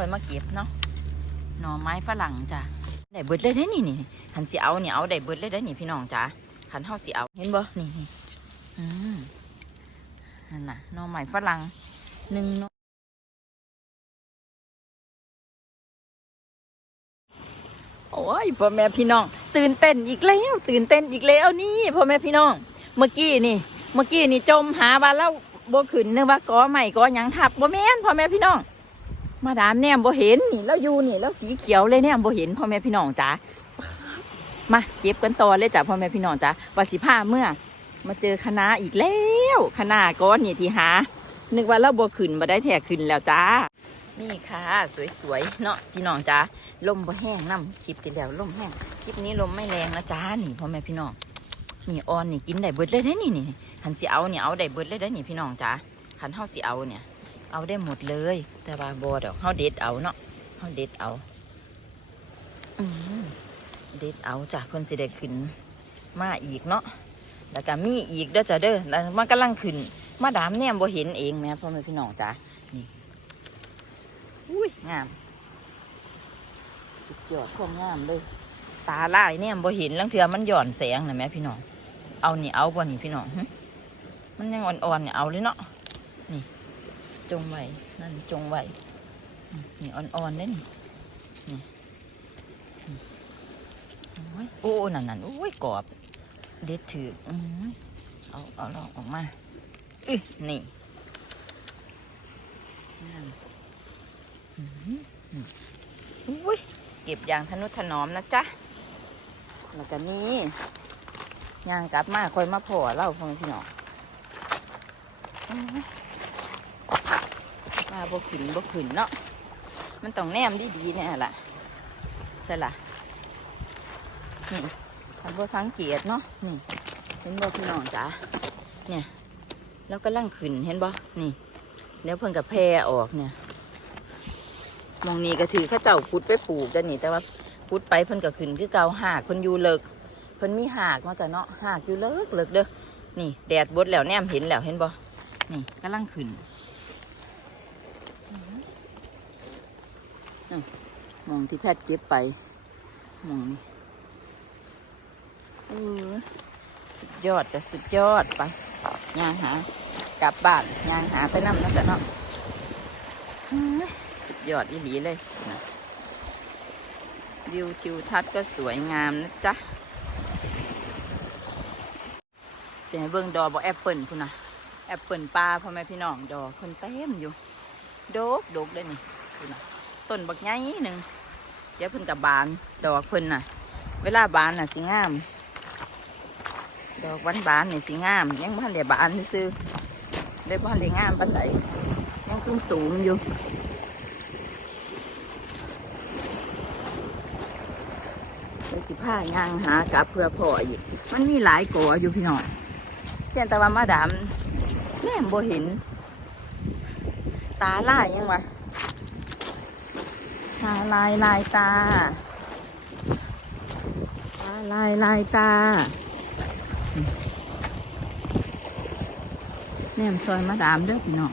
่อยมาเก็บเนาะหน่อไม้ฝรั่งจ้ะได้เบิดเลยได้นี่นี่หันสิเอาเนี่ยเอาได้เบิดเลยได้นี่พี่น้องจ้ะหันเฮาสิเอาเห็นบ่นี่นี่อืมนั่นน่ะหน่อไม้ฝรั่งหนึ่งหน่อโอ้ยพ่อแม่พี่น้อง ตื่นเต้นอีกแล้ว ตื่นเต้นอีกแล้วนี่พ่อแม่พี่น้อง เมื่อกี้นี่ เมื่อกี้นี่จมหาว่าเราบ่ขึ้นนึกว่าก้อใหม่ก้อยังทับบ่แม่นพ่อแม่พี่น้อง มาดามแนมบ่เห็นนี่แล้วอยู่นี่แล้วสีเขียวเลยแนมบ่เห็นพ่อแม่พี่น้องจ้ามาเก็บกันต่อเลยจ้ะพ่อแม่พี่น้องจ้าว่าสิพาเมื่อ มาเจอคณะอีกแล้วคณะก้อนนี่ที่หา นึกว่าเราบ่ขึ้นบ่ได้แท้ขึ้นแล้วจ้า นี่ค่ะ สวยๆเนาะพี่น้องจ้าลมบ่แห้งน้ำคลิปที่แล้วลมแห้งคลิปนี้ลมไม่แรงนะจ้านี่พ่อแม่พี่น้องนี่ออนนี่กินได้เบิดเลยได้นี่นี่หันสิเอาเนี่ยเอาได้เบิดเลยได้นี่พี่น้องจ้าหันเฮาสิเอาเนี่ย เอาได้หมดเลย แต่ว่าบดอกเฮาเด็ดเอาเนาะเฮาเด็ดเอาอืมเด็ดเอาจ้ะเพิ่นสิได้ขึ้น มาอีกเนาะแล้วก็มีอีกเด้อจ้ะเด้อแล้วมันกำลังขึ้น มาดามแนมบ่เห็นเองแม่พ่อแม่พี่น้องจ้ะนี่อุ้ยงาม สุดยอดความงามเลยตาลายเนี่ยบ่เห็นลังเทือมันหย่อนแสงนะแม่พี่น้องเอานี่เอาบ่นี่พี่น้องหึมันยังอ่อนๆเนี่ยเอาเลยเนาะ จงไว้นั่นจงไว้นี่อ่อนๆเล่นนี่โอ้ยโอ้นั่นนั่นโอ้ยกรอบ เด็ดถือเอาเอาลองออกมาอื้นี่อุ้ยเก็บอย่างทนุถนอมนะจ๊ะแล้วก็นี่ย่างกลับมาคอยมาพอเล่าพ่อแม่พี่น้องอ มาบ่ขึ้นบ่ขึ้นเนาะมันต้องแนมดีๆเนี่ยล่ะใช่ล่ะนี่ทำบสังเกตเนาะนี่เห็นบ่พี่น้องจ๋าเนี่ยแล้วก็ลังขึ้นเห็นบ่นี่เดี๋ยวเพิ่นกับแพรออกเนี่ยมองนี้ก็ถือข้าเจ้าพุดไปปลูกได้นี่ แต่ว่าพุดไปเพิ่นก็ขึ้นคือเกาหากเพิ่นอยู่เลิกเพิ่นมีหากเนาจ้ะเนาะหากอยู่เลิกเลิกเด้อนี่แดดบดแล้วแนมเห็นแล้วเห็นบ่นี่กำลังขึ้น มองที่แพทย์เจ็บไปมองนี่อสุดยอดจะสุดยอดไปย่างหากลับบ้านย่างหาไปนำนะจ๊ะเนาะสุดยอดอีหลีเลยวิวทิวทัศน์ก็สวยงามนะจ๊ะเสียงเบิ่งดอบอกแอปเปิลพุ่นนะแอปเปิลปลาพ่อแม่พี่น้องดอกคนเต็มอยู่ โดกโดกได้นี่พุ่นนะต้นบักใหญ่หนึ่ง ดี๋ยวเพิ่นกับบาน ดอกเพิ่นน่ะ เวลาบานน่ะสิงาม ดอกบานบานนี่สิงาม ยังบ้านเดียบานซื้อได้บ้านเดียงามปันไดยังตุ้มตูมอยู่ไปสิผ้ายางหากับเพื่อพ่ออีก มันมีหลายกออยู่พี่น้องเพียงแต่ว่ามาดามแน่บ่เห็น ตาล่ายยังวะ ตาลายลายตาตาลายลายตาแนมซอยมาดามเด้อพี่น้อง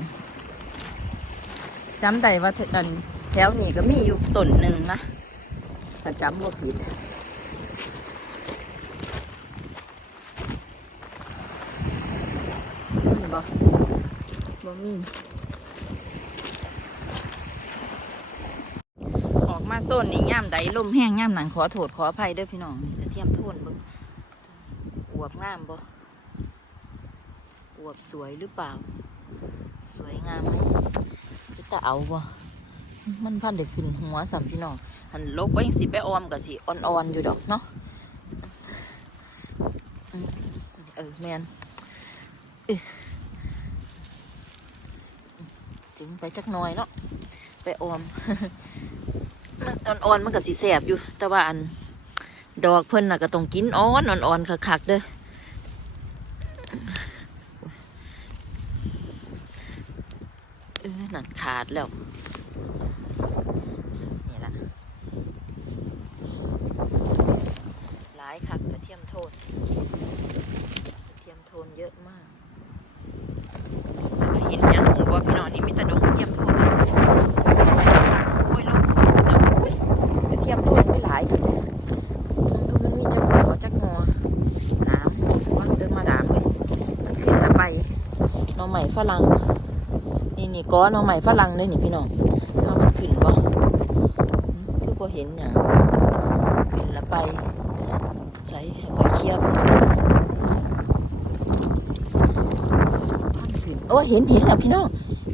จำได้ว่าเถอันแถวนี้ก็มีอยู่ต้นหนึ่งนะถ้าจำว่าผิดบ่บ่มี ออกมา โซนนี่ย่ามใดลมแห้งย่ามหนังขอโทษขออภัยเด้อพี่น้องกระเทียมโทนเบิ่งอวบงามบ่อวบสวยหรือเปล่า สวยงามไหมจะเอาบ่มันพันเด็กขึ้นหัวสัมพี่น้องหันลกไว้ยังสิไปออมกับสิอ่อนๆอยู่ดอกเนาะเออแมนเอ้ยถึงไปจักน่อยเนาะไปออม อ่อนๆมันก็สิแสบอยู่ แต่ว่าอันดอกเพิ่นน่ะก็ต้องกินอ่อนอ่อนๆคักๆเด้อเออนั่นขาดแล้วสุดนี่ละหลายคักกระเทียมโทนกระเทียมโทนเยอะมากเห็นยังหูว่าพี่น้องนี่มีแต่ดงกระเทียมโทนโอ้ย ฝรั่งนี่นี่ก้อนน่อไม้ฝรั่งเลยนี่พี่น้องถ้ามันขึ้นบ่คือบ่เห็นอย่างขึ้นแล้วไปใช้คอยเคลียร์ไปพันขึ้นโอ้เห็นเห็นแล้วพี่น้อง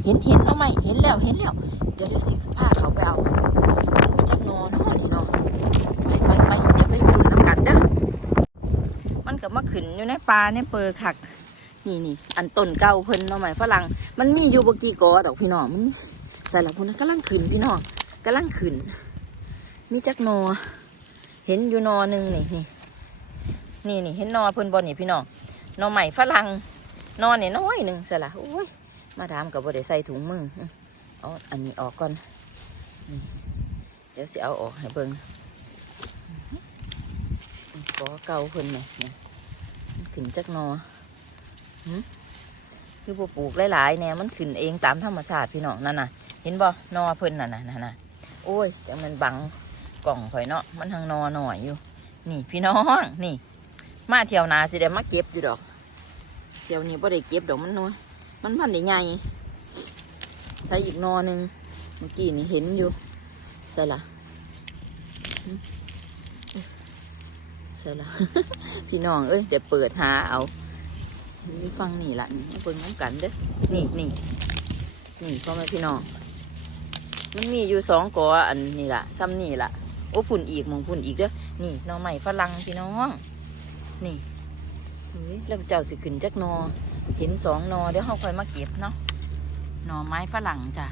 เห็นเห็นเอาไหมเห็นแล้วเห็นแล้วเดี๋ยวเดี๋ยวสิพาเขาไปเอามันจักหนอเนาะนี่เนาะไปไปไปเดี๋ยวไปดูน้ำกันเด้อมันก็มาขึ้นอยู่ในป่าในเปอร์คัก นี่นี่อันต้นเก่าเพิ่นหน่อไม้ฝรั่งมันมีอยู่บกี่กอดอกพี่น้องมันใส่ละพุ่นนะกำลังขึ้นพี่น้องกำลังขึ้นมีจักนอ เห็นอยู่นอหนึ่งนี่นี่นี่นี่เห็นนอเพิ่นบอลนี่พี่น้องนอใหม่ฝรั่งนอนี่ยน้อยหนึ่งใส่ละโอ้ยมาดามกับบ่ได้ใส่ถุงมืออ๋อเอาอันนี้ออกก่อนเดี๋ยวสิเอาออกให้เบิ่งอื้อกอเก่าเพิ่นเนี่ยเนี่ยมันขึ้นจักนอ คือบ่ปลูกหลายๆเนี่ยมันขึ้นเองตามธรรมชาติพี่น้องนั่นน่ะ เห็นบ่นอเพิ่นน่ะน่ะน่ะน่ะโอ้ยจังมันบังกล่องข่อยเนาะมันทางนอหน่อยอยู่ นี่พี่น้องนี่ มาเที่ยวนาสิได้มาเก็บอยู่ดอกเที่ยวนี้บ่ได้เก็บดอกมันน้อยมันพันได้ใหญ่ใส่อีกนอหนึ่งเมื่อกี้นี่เห็นอยู่ใส่ละใส่ละพี่น้องเอ้ยเดี๋ยวเปิดหาเอา มีฟังนี่ละนี่เบิ่งน้ำกันเด้อนี่นี่นี่พ่อแม่พี่น้องมันมีอยู่สองกออันนี่ละซ้ำนี่ละโอ้ฝุ่นอีกมองฝุ่นอีกเด้อนี่หนอใหม่ฝรั่งพี่น้อง นี่เฮ้ยแล้วเจ้าสิขึ้นจักนอ เห็นสองนอเดี๋ยวเขาคอยมาเก็บเนาะนอไม้ฝรั่งจ้ะ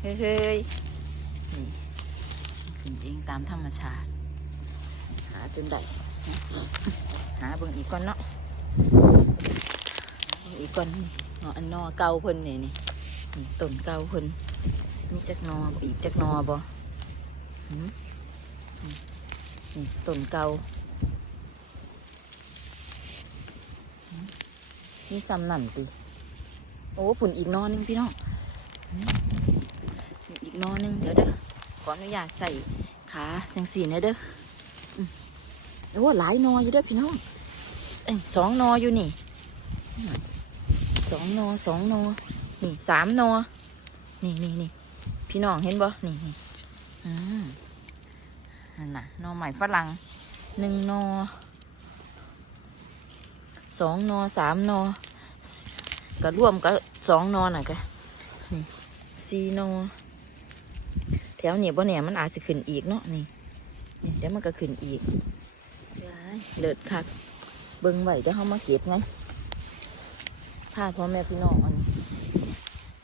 เฮ้ยเฮ้ยนี่ขึ้นเองตามธรรมชาติ หาจนได้หาเบิ่งอีกก่อนเนาะ อีกก่อนนี่เนาะอันนอเก่าเพิ่นนี่นี่นี่ต้นเก่าเพิ่นมีจักนออีกจักนอบ่หืมนี่ต้นเก่ามนี่ซ้ำนั่นติโอ้ผุ่นอีกนอหนึงพี่น้องมีอีกนอหนึงเดี๋ยวเด้อขออนุญาตใส่ขาจังสีนะเด้อโอ้หลายนออยู่เด้อพี่น้องเอ้ยสองนออยู่นี่ สองนอสองนอนี่สามนอนี่นี่นี่พี่น้องเห็นบ่นี่นี่อืมนั่นน่ะนอใหม่ฝรั่งหนึ่งนอสองนอสามนอก็ร่วมก็สองนอน่ะกะนี่สี่นอแถวเนี่ยบ่เนี่ยมันอาจจะขึ้นอีกเนาะนี่นี่เดี๋ยวมันก็ขึ้นอีกเลิศคักเบิ่งไหว้เดี๋ยวเขามาเก็บไง พาพ่อแม่พี่น้องอัน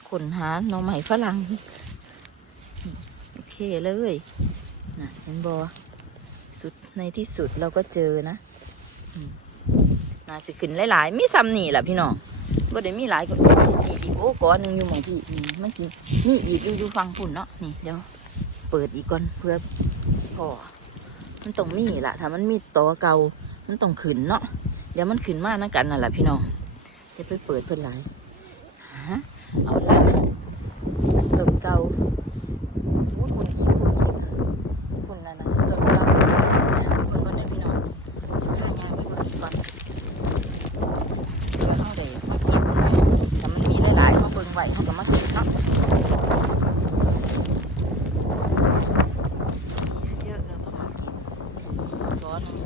ขนหาหน่อไม้ฝรั่งโอเคเลยนะเห็นบอสุดในที่สุดเราก็เจอนะมน่าสิขึ้นหลายๆมีซ้ำนี่แหละพี่น้องบ่ได้มีหลายก็นี่อีกโอ้ก้อนหนึงอยู่หมองพี่นี่มันสิมีอีกอยู่อยู่ฟังฝุ่นเนาะนี่เดี๋ยวเปิดอีกก่อนเพื่อพอมันต้องมีล่ะถ้ามันมีตัวเก่ามันต้องขึ้นเนาะเดี๋ยวมันขึ้นมากนั่นกันนั่นแหละพี่น้อง จะไปเปิดเพื่อนหลายฮะเอาละต้นเก่าพูดคุณคุณนั่นนะต้นเก่าไปเบิ่งก่อนได้อพี่น้องเดี๋ยวพายายไปเบิ่งอีกก่อนเดี๋ยวเขาได้มาเก็บมันไว้ถ้ามันมีหลายๆเขาเบิ่งไว้เขาก็มาเก็บเนาะมีเยอะๆเราก็มาเก็บอีกก้อนหนึง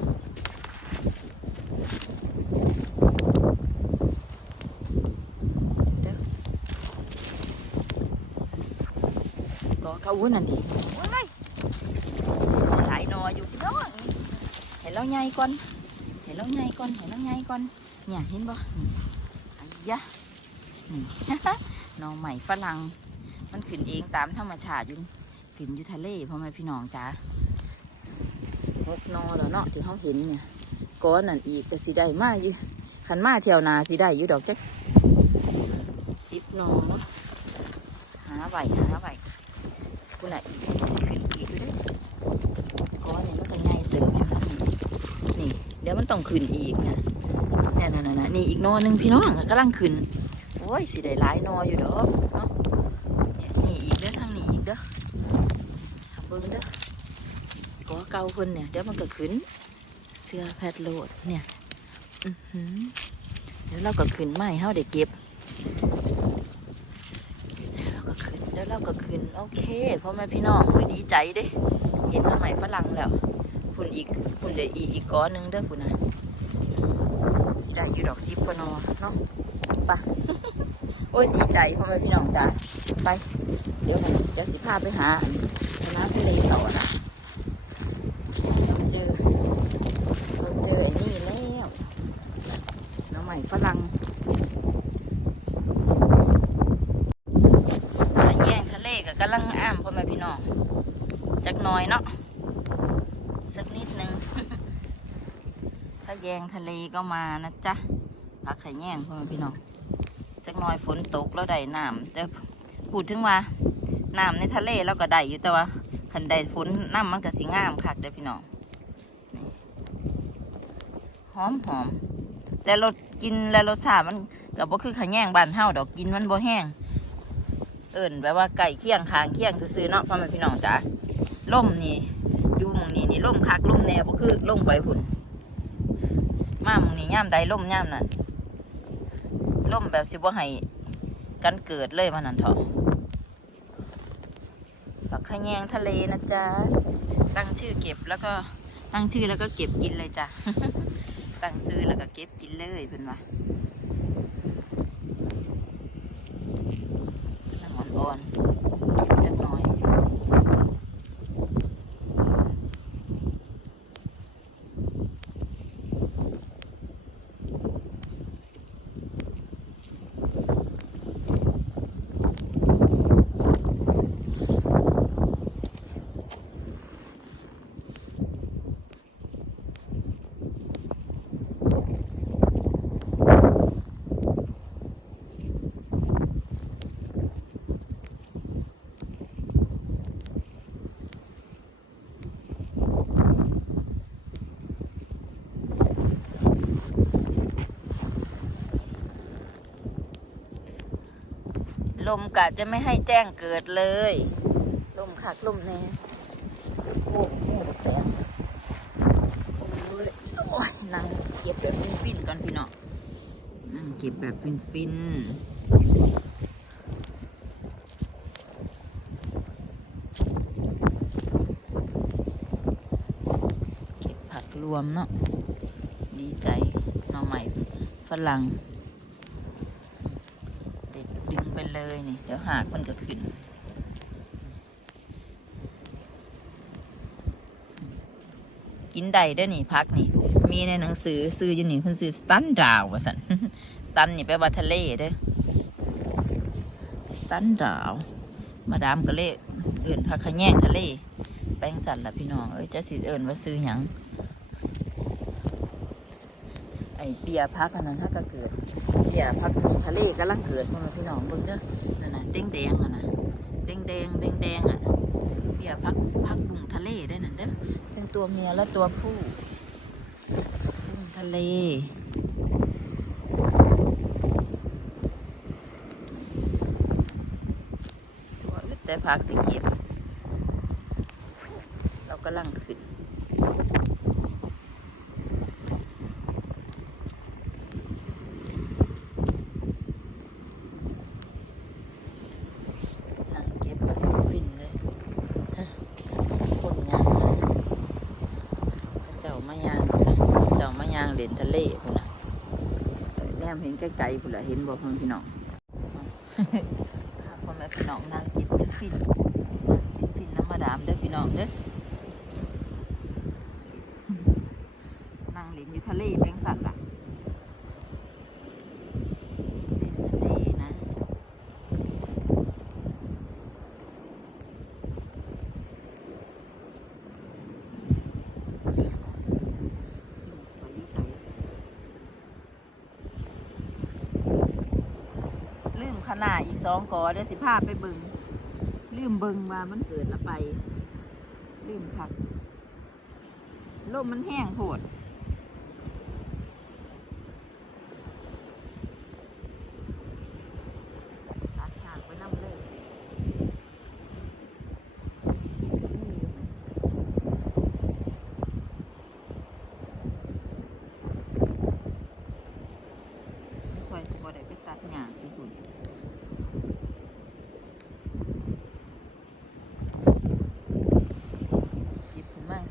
ก็ เขาวุ้นนั่นดิว้หลายหนออยู่พี่น้องเห็นแล้วใหญ่ก่อนเห็นแล้วใหญ่ก่อนเห็นแล้วใหญ่ก่อนเนี่ยเห็นบ่นี่อันยะนี่หนอใหม่ฝรั่งมันขึ้นเองตามธรรมชาติอยู่ขึ้นอยู่ทะเลพ่อแม่พี่น้องจ้าหกหนอแล้วเนาะที่เขาเห็นเนี่ยก้อนนั่นอีกก็สิได้มาอยู่ขันมาเที่ยวนาสิได้อยู่ดอกจักสิบหนอเนาะหาไว้หาไว้กูน่ะอีกสิขึ้นอีกอยู่เด้อก้อนนี่มันก็ง่ายเติมอยู่นี่ เดี๋ยวมันต้องขึ้นอีกนะนี่นนะนี่อีกนอหนึ่งพี่น้องก็กำลังขึ้นโอ้ยสิได้หลายนออยู่ดอกเนาะนี่อีกเด้อทางนี้อีกเด้อเบิ่งเด้อก้อเก่าเพิ่นเนี่ยเดี๋ยวมันก็ขึ้น เสื้อแพทโหลดเนี่ยอือหือเดี๋ยวเราก็ขึ้นไม้เฮาได้เก็บเราก็ขึ้นโอเคพ่อแม่พี่น้องอุ้ยดีใจเด้เห็นทำไมฝรั่งแล้ว คุณอีกคุณเดี๋ยวอีกอีกก้อนหนึงเด้อคุณนะสิได้อยู่ดอกซิปก็นอเนาะไปโอ้ยดีใจพ่อแม่พี่น้องจ้าไป เดี๋ยวนะเดี๋ยวสิพาไปหาคณะทะเลต่อนะเราเจอเราเจอไอ้นี่แล้วน้องใหม่ฝรั่งแย่งทะเลก็กำลังอ้ามพ่อแม่พี่น้องจักน้อยเนาะสักนิดนึง ถ้า แยงทะเลก็มานะจ๊ะพักไข่แยงพ่อแม่พี่น้องจักหน้อยฝนตกแล้วได้น้ำแต่พูดถึงว่าน้ำในทะเลเราก็ได้อยู่แต่ว่าคันใดฝนน้ำมันก็สิงามคักเด้อพี่น้องหอมหอมแต่รสกินและรสชาติมันก็บ่คือขะแยงบานเฮาดอกกินมันบ่แห้งเอิ่นแบบว่าไก่เคี่ยงคางเคี่ยงซื่อเนาะพ่อแม่พี่น้องจ๋าล่มนี่อยู่มองนี้นี่ล่มคักล่มแนวบ่คือล่มไปพุ่น มาหมองนี้ย่ามใดล่มย่ามนั้นล่มแบบสิบ่ให้กันเกิดเลยมันนั่นเถอะผักขยงทะเลนะจ๊ะ ตั้งชื่อเก็บแล้วก็ตั้งชื่อแล้วก็เก็บกินเลยจ้ะ ตั้งซื้อแล้วก็เก็บกินเลยเพิ่นว่าน้ำมันอ่อน ลมกะจะไม่ให้แจ้งเกิดเลย ลมคักลมแน่โอ้โหแปลงโอ้ยนั่งเก็บแบบฟินๆก่อนพี่น้องนั่งเก็บแบบฟินๆเก็บผักรวมเนาะดีใจหน่อใหม่ฝรั่ง เด็ดดึงไป เลยนี่ เดี๋ยวหากมันก็ขึ้นกินได้เด้วยนี่พักนี่ มีในหนังสือซื้ออยู่นี่เพิ่นซื้อสตันดาวว่าสันสตันนี่แปลว่าทะเลเด้อสตันดาว มาดามก็เลยเอื่นพักขะแยงทะเล แป้งสันละพี่น้องเอ้ยจะสิเอิ่นว่าซื้อหยัง ไอเปียพักอันนั้นถ้าก็เกิดเปียพักของทะเลกำลังเกิดพ่อแม่พี่น้องเบิ่งเด้อนั่นน่ะแดงแดงอะนะแดงแดงแดงแดงอะเปียพักพักบุงทะเลได้นั่นเด้อทั้งตัวเมียและตัวผู้บุงทะเลตัวอึดแต่พักสิเก็บเรากำลังขึ้น นั่งเก็บแบบฟินๆเลยฮะคนยางนะเจ้า มายางพุ่นน่ะเจ้ามายางเล่นทะเลพุ่นนะแนมเห็นไกลๆพุ่นละเห็นบอกพ่อแม่พี่น้องพาพ่อแม่พี่น้องนั่งเก็บเป็นฟินๆฟินๆน้ำมาดามเด้อพี่น้องเด้อนั่งเล่นอยู่ทะเลแบงสัตว์ล่ะเล่นทะเลนะ ลืมขนาด อีกสองกอเดี๋ยวสิพาไปเบิงลืมเบิงมามันเกิดละไป ลืมคักลมมันแห้งโผดตัดฉากไปน้ำเลยค่อยสิบ่ได้ไปตัดหญ้าไปหุ่น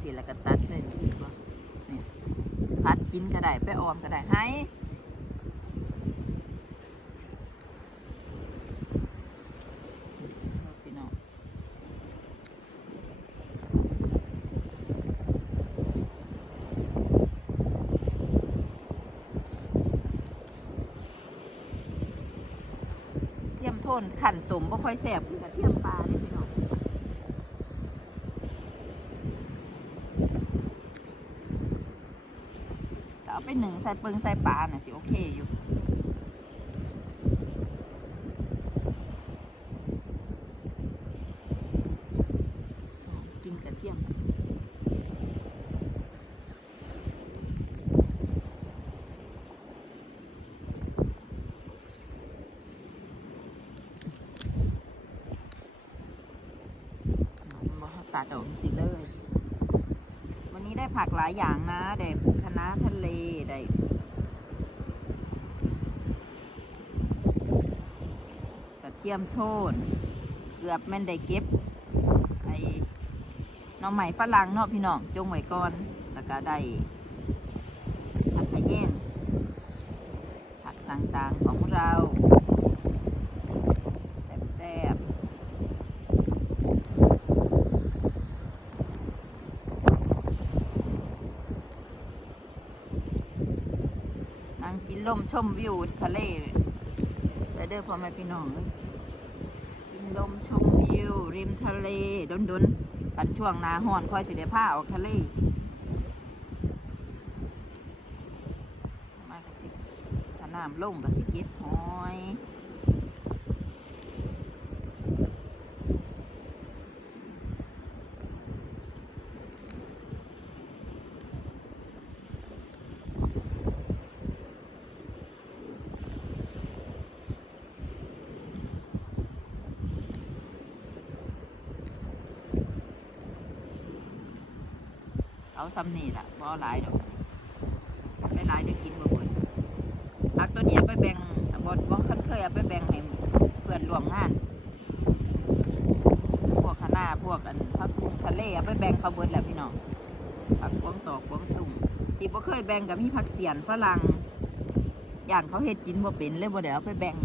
สิแล้วก็ตัดเลยนี่บ่นี่พัดกินก็ได้ไปออมก็ได้ให้พี่น้องเทียมโท นขันสมบ่ค่อยแสบกับเทียมปลาได้พี่น้องก็เอาไปหนึ่งใส่เปิงใส่ปลาน่ะสิ โอเคอยู่ กินกระเทียม บ่ตัดออกสิเลย วันนี้ได้ผักหลายอย่างนะ ได้คะน้าทะเล ได้กระเทียมโทนเกือบแม่นได้เก็บ ไอ้น้องใหม่ฝรั่งเนาะพี่น้องจงไว้ก่อน แล้วก็ได้ผักขะแยงผักต่างๆของเรา แซ่บๆ นั่ง กินลมชมวิวทะเลไปเด้อพ่อแม่พี่น้อง กินลมชมวิว ริมทะเลดนดนๆปันช่วงนาห่อนคอยสิเดผ้าออกทะเลมากระสิถ้าน้ำลงกระสิเก็บหอย เอาซ้ำนี่ล่ะบ่เอาหลายดอกไปหลายเดี๋ยวกินบ่หมดผักตัวนี้เอาไปแบ่งบ่บ่คันเคยเอาไปแบ่งให้เพื่อนร่วมงาน พวกคณะพวกอันผักบุ้งทะเลเอาไปแบ่งเขาเบิดแล้วพี่น้องผักกวงตอกกวงตุ่มที่บ่เคยแบ่งก็มีผักเสียนฝรั่งย่านเขาเฮ็ดกินบ่เป็นเลยบ่ได้เอาไปแบ่ง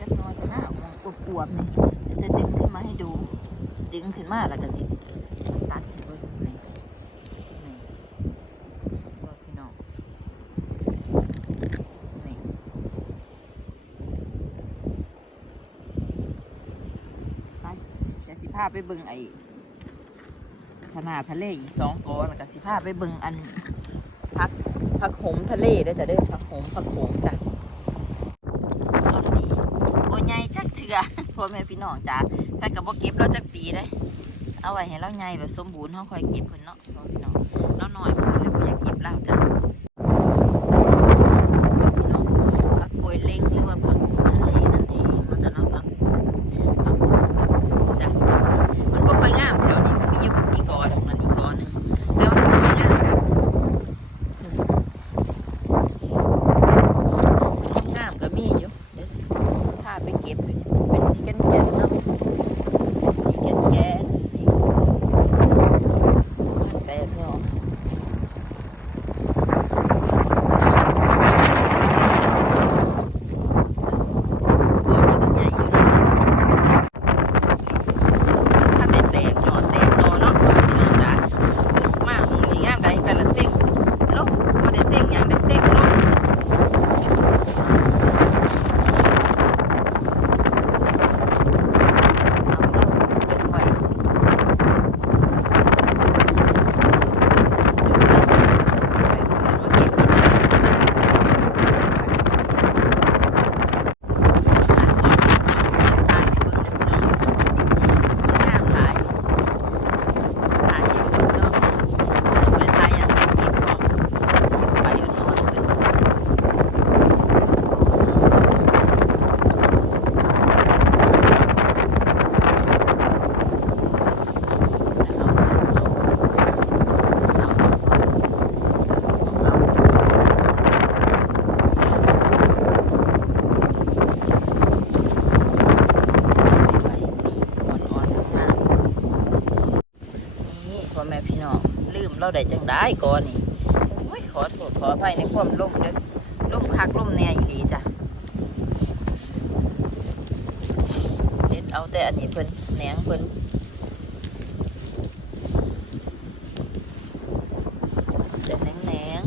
จักหน้อยจะหน้าออกอ วบนี่จะดึงขึ้นมาให้ดู ดึงขึ้นมาแล้วก็สิตัดให้เบิ่งนี่นี่ว่าพี่น้องนี่ไปเดี๋ยวสิพาไปเบิ่งไอ้ทนาดทะเลอีกสองกอแล้วก็สิพาไปเบิ่งอันพักพักหงทะเลเด้จะเด้อพักหงพักโขงจ้ะ ต้นนี้โอ้ใหญ่จักเถื่อ พ่อแม่พี่น้องจ้าแพ้กับบ่เก็บเราจักปีเลยเอาไว้ให้เราใหญ่แบบสมบูรณ์เขาคอยเก็บเพิ่นเนาะพ่อพี่น้องเราหน่อยเพิ่นเลยบ่อยากเก็บเราจ้าพี่น้องผักโปยเล้งหรือว่าผักทะเลนั่นเองมันจะเนาะผักผักจ้ะมันบ่ค่อยงามแถวนี้มันมีอยู่บ่กี่กอดอกนั้นอีกกอหนึงแต่มันบ่ค่อยงามมันงามก็มีอยู่เดี๋ยวสิ พาไปเก็บอยู่นี่เป็นสีแก่นแก่นๆเนาะเป็นสีแก่นแก่นๆนี่มันแปลกเนาะ ได้จังได้ก่อนนี่โอ้ยขอโทษขออภัยในความล่มเด้อล่มคักล่มแน่อีหลีจ้ะเด็ดเอาแต่อันนี้เพิ่นแหนงเพิ่นแต่แหนงแหนง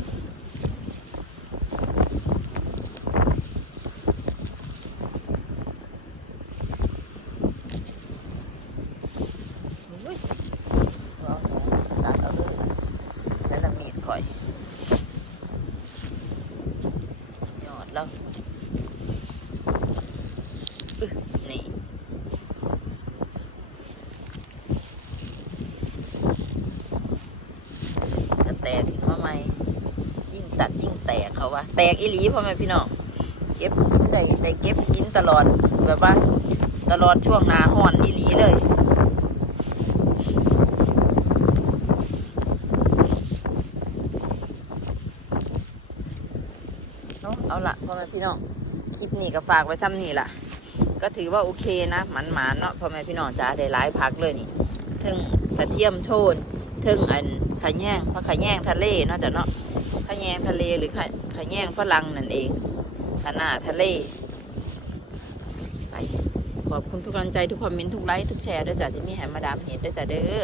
อุ้ยเอาแหนงตัดเอาเลยนะใช้ละมีดข่อยยอดแล้วอึนี่ จะแตกขึ้นมาใหม่ ยิ่งตัดยิ่งแตกเขา ว่าแตกอีหลีพ่อแม่พี่น้องเก็บกินได้ได้เก็บกินตลอดแบบว่า ตลอดช่วงหนาห่อนอีหลีเลยเอาเอาละพ่อแม่พี่น้องคลิปนี้ก็ฝากไว้ซ้ำนี่ล่ะ ก็ถือว่าโอเคนะหมันหมาเนาะพ่อแม่พี่น้องจ้าได้หลายพักเลยนี่ถึงกระเทียมโทนถึงอันขะแยงพระขะแยงทะเลเนาะจ้ะเนาะขะแยงทะเลหรือขะ ขแยงฝรั่งนั่นเองขนาทะเลไปขอบคุณทุกกำลังใจทุกคอมเมนต์ทุกไลค์ทุกแชร์ด้วยจ้ะที่มีแหมมาดามเห็ดด้วยจ้ะเด้อ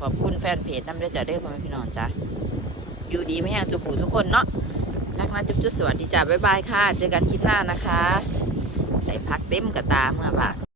ขอบคุณแฟนเพจน้ำด้วยจ้ะเด้อพ่อแม่พี่น้องจ้ะอยู่ดีไม่แห้งสุขูทุกคนเนาะรักนะจุ๊บจุ๊บสวัสดีจ้ะบ๊ายบายค่ะ เจอกันคลิปหน้านะคะได้พักเต็มกระตาเมื่อบ่าย